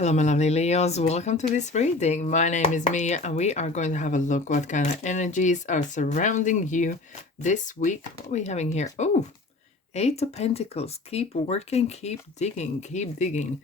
Hello, my lovely Leos. Welcome to this reading. My name is Mia, and we are going to have a look what kind of energies are surrounding you this week. What are we having here? Oh, Eight of Pentacles. Keep working, keep digging, keep digging.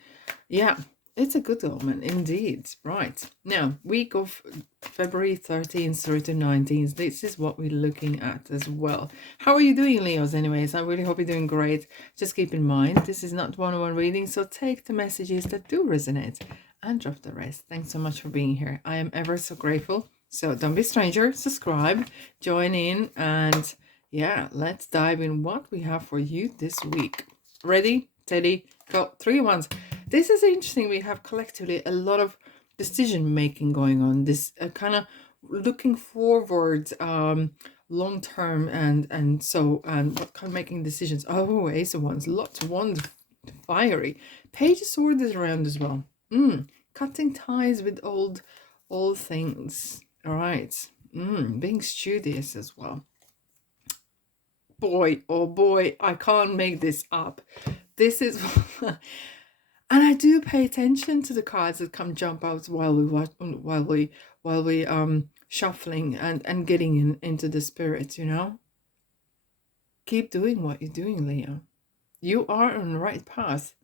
Yeah, it's a good omen indeed. Right. Now, week of February 13th through to 19th. This is what we're looking at as well. How are you doing, Leos? Anyways, I really hope you're doing great. Just keep in mind, this is not one-on-one reading, so take the messages that do resonate and drop the rest. Thanks so much for being here. I am ever so grateful. So don't be a stranger. Subscribe, join in, and yeah, let's dive in what we have for you this week. Ready, steady, go. 3 ones. This is interesting. We have collectively a lot of decision making going on. This kind of looking forward, long term, and what kind of making decisions. Oh, Ace of Wands, lots of wands, fiery. Page of Swords is around as well. Cutting ties with old things. All right. Being studious as well. Boy, oh boy, I can't make this up. This is and I do pay attention to the cards that come jump out while we shuffling and getting into the spirit, you know. Keep doing what you're doing, Leo. You are on the right path.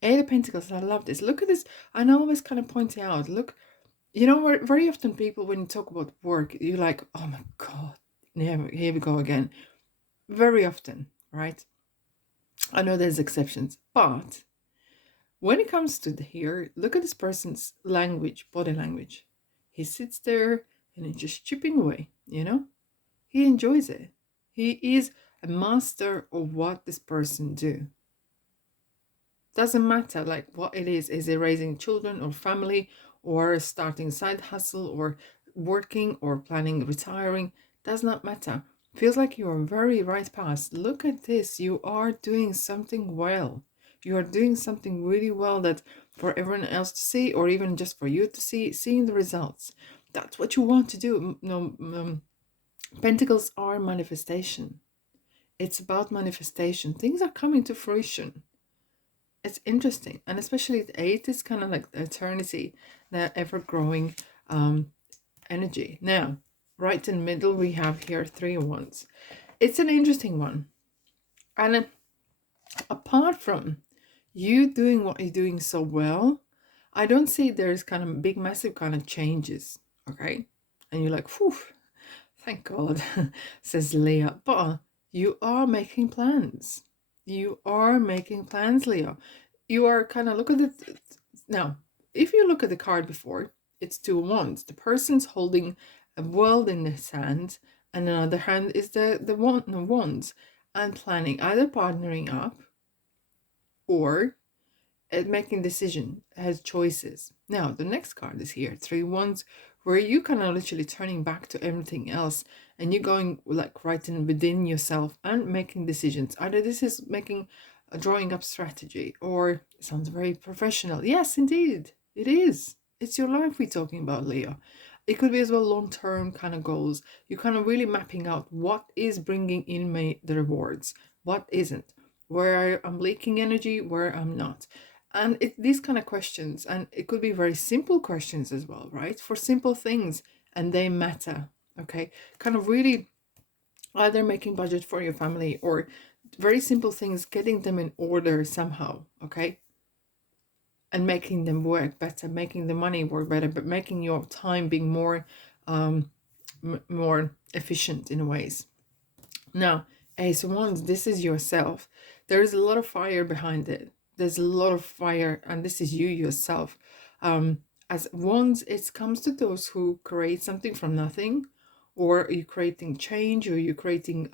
Eight of Pentacles, I love this. Look at this. And I always kind of point out, look, you know, very often people, when you talk about work, you're like, oh my God, here we go again. Very often, right? I know there's exceptions, but when it comes to here, look at this person's language, body language. He sits there and he's just chipping away, you know? He enjoys it. He is a master of what this person do. Doesn't matter like what it is he raising children or family or starting side hustle or working or planning retiring, does not matter. Feels like you are very right path. Look at this. You are doing something well. You are doing something really well that for everyone else to see, or even just for you to see, seeing the results. That's what you want to do. Pentacles are manifestation. It's about manifestation. Things are coming to fruition. It's interesting. And especially the 8 is kind of like the eternity, the ever-growing energy. Now, right in the middle, we have here 3 wands. It's an interesting one. And apart from you doing what you're doing so well, I don't see there's kind of big, massive kind of changes. Okay. And you're like, whew, thank God, says Leah. But you are making plans. You are making plans, Leo. You are kind of, look at it. Now, if you look at the card before, it's 2 wands. The person's holding a world in his hand, and another hand is the wands, and planning, either partnering up or making decision, has choices. Now, the next card is here, 3 wands, where you kind of literally turning back to everything else, and you're going like right in within yourself and making decisions. Either this is making drawing up strategy, or it sounds very professional. Yes, indeed, it is. It's your life we're talking about, Leo. It could be as well long-term kind of goals. You're kind of really mapping out what is bringing in the rewards, what isn't, where I'm leaking energy, where I'm not. And these kind of questions, and it could be very simple questions as well, right? For simple things, and they matter, okay? Kind of really either making budget for your family or very simple things, getting them in order somehow, okay? And making them work better, making the money work better, but making your time being more more efficient in ways. Now, Ace of Wands, this is yourself. There is a lot of fire behind it. There's a lot of fire, and this is you yourself. As wands, it comes to those who create something from nothing, or you're creating change, or you're creating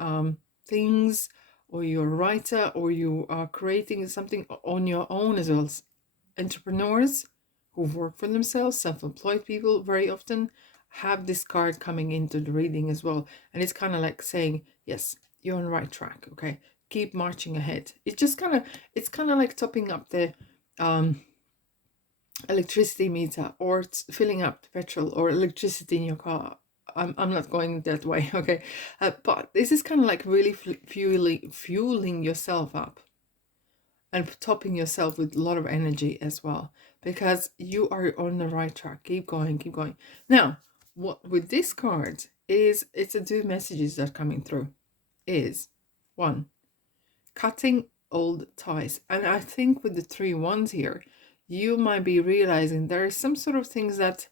things, or you're a writer, or you are creating something on your own as well. Entrepreneurs who work for themselves, self-employed people very often have this card coming into the reading as well. And it's kind of like saying, yes, you're on the right track, okay? Keep marching ahead. It's kind of like topping up the electricity meter, or filling up the petrol or electricity in your car. I'm not going that way, okay? But this is kind of like really fueling yourself up and topping yourself with a lot of energy as well. because you are on the right track. Keep going, keep going. Now, what with this card is, it's a two messages that are coming through. Is one, cutting old ties. And I think with the 3 wands here, you might be realizing there are some sort of things that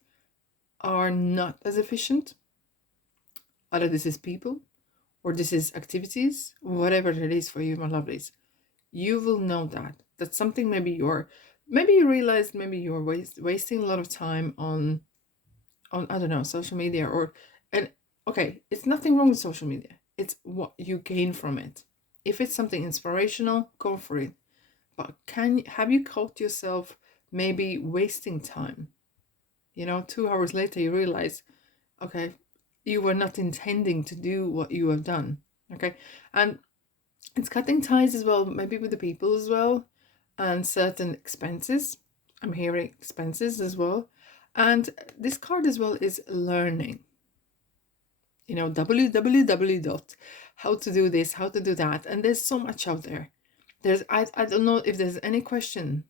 are not as efficient. Either this is people, or this is activities, whatever it is for you, my lovelies. You will know that something, maybe you realize maybe you're wasting a lot of time on I don't know, social media, and okay, it's nothing wrong with social media. It's what you gain from it. If it's something inspirational, go for it. But have you caught yourself maybe wasting time? 2 hours later you realize, okay, you were not intending to do what you have done. Okay. And it's cutting ties as well, maybe with the people as well, and certain expenses. I'm hearing expenses as well. And this card as well is learning. www. How to do this, how to do that. And there's so much out there. I don't know if there's any question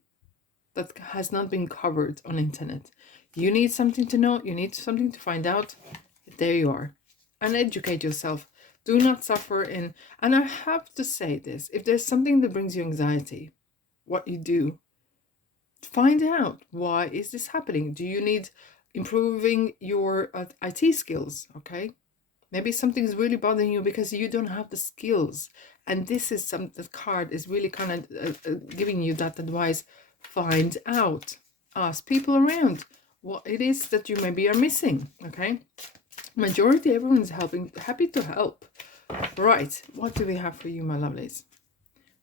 that has not been covered on internet. You need something to know, you need something to find out. There you are. And educate yourself. Do not suffer in, and I have to say this, if there's something that brings you anxiety, what you do, find out, why is this happening? Do you need improving your IT skills? Okay. Maybe something's really bothering you because you don't have the skills. And this is the card is really kind of giving you that advice. Find out. Ask people around what it is that you maybe are missing. Okay. Majority, everyone's happy to help. Right. What do we have for you, my lovelies?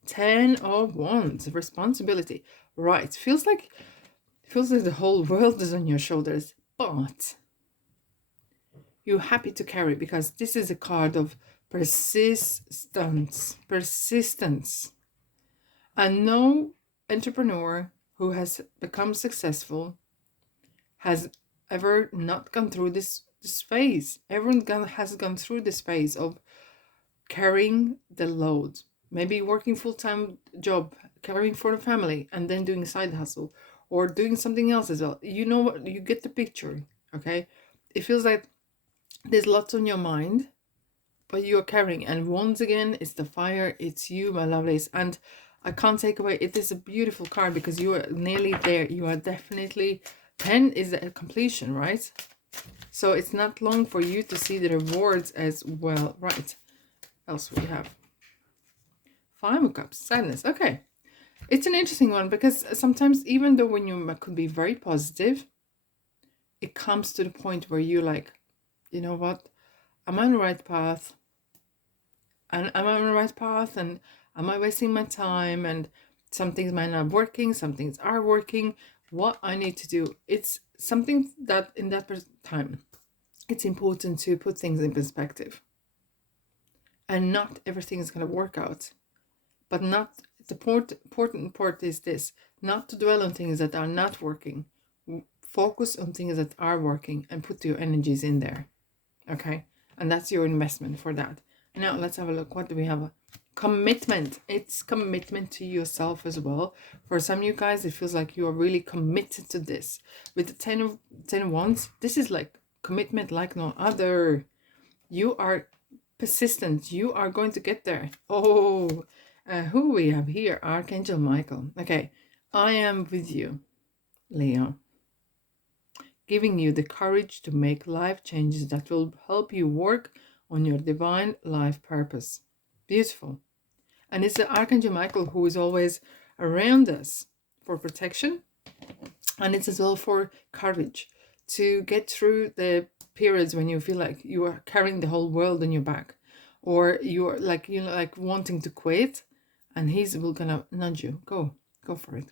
10 of Wands. Responsibility. Right. Feels like the whole world is on your shoulders. But you're happy to carry, because this is a card of persistence. And no entrepreneur who has become successful has ever not gone through this phase. Everyone has gone through this phase of carrying the load. Maybe working full-time job, caring for the family, and then doing a side hustle, or doing something else as well. You know what? You get the picture, okay? It feels like there's lots on your mind, but you're carrying. And once again, it's the fire. It's you, my lovelies. And I can't take away, it is a beautiful card because you are nearly there. You are definitely, 10 is a completion, right? So it's not long for you to see the rewards as well. Right. Else we have 5 of Cups, sadness. Okay. It's an interesting one because sometimes, even though when you could be very positive, it comes to the point where you're like, you know what? Am I on the right path? And am I on the right path? And am I wasting my time? And some things might not be working, some things are working. What I need to do, it's something that in that time, it's important to put things in perspective. And not everything is going to work out. But not the important part is this, not to dwell on things that are not working. Focus on things that are working and put your energies in there. Okay? And that's your investment for that. Now let's have a look. What do we have? Commitment. It's commitment to yourself as well. For some of you guys, it feels like you are really committed to this. With the 10 of Wands, this is like commitment like no other. You are persistent. You are going to get there. Oh, who we have here? Archangel Michael. Okay, I am with you, Leo. Giving you the courage to make life changes that will help you work on your divine life purpose. Beautiful. And it's the Archangel Michael who is always around us for protection. And it's as well for courage to get through the periods when you feel like you are carrying the whole world on your back, or you're like, like wanting to quit, and he's gonna nudge you. Go for it.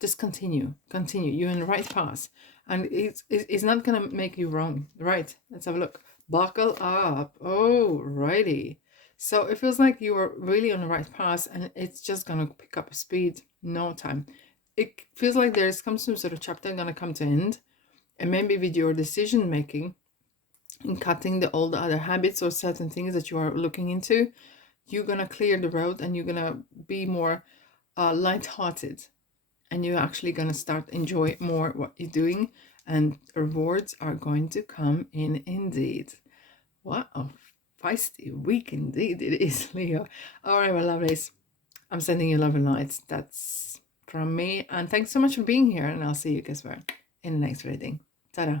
Just continue. You're in the right path. And it's not gonna make you wrong. Right. Let's have a look. Buckle up. Oh, righty. So it feels like you are really on the right path, and it's just gonna pick up speed. No time. It feels like there's some sort of chapter gonna come to end. And maybe with your decision making in cutting all the other habits or certain things that you are looking into, you're gonna clear the road, and you're gonna be more light-hearted. and you're actually going to start enjoy more what you're doing, and rewards are going to come in indeed. What a feisty week indeed it is, Leo. All right, my lovelies, I'm sending you love and lights. That's from me, and thanks so much for being here, and I'll see you guys where in the next reading. Ta-da.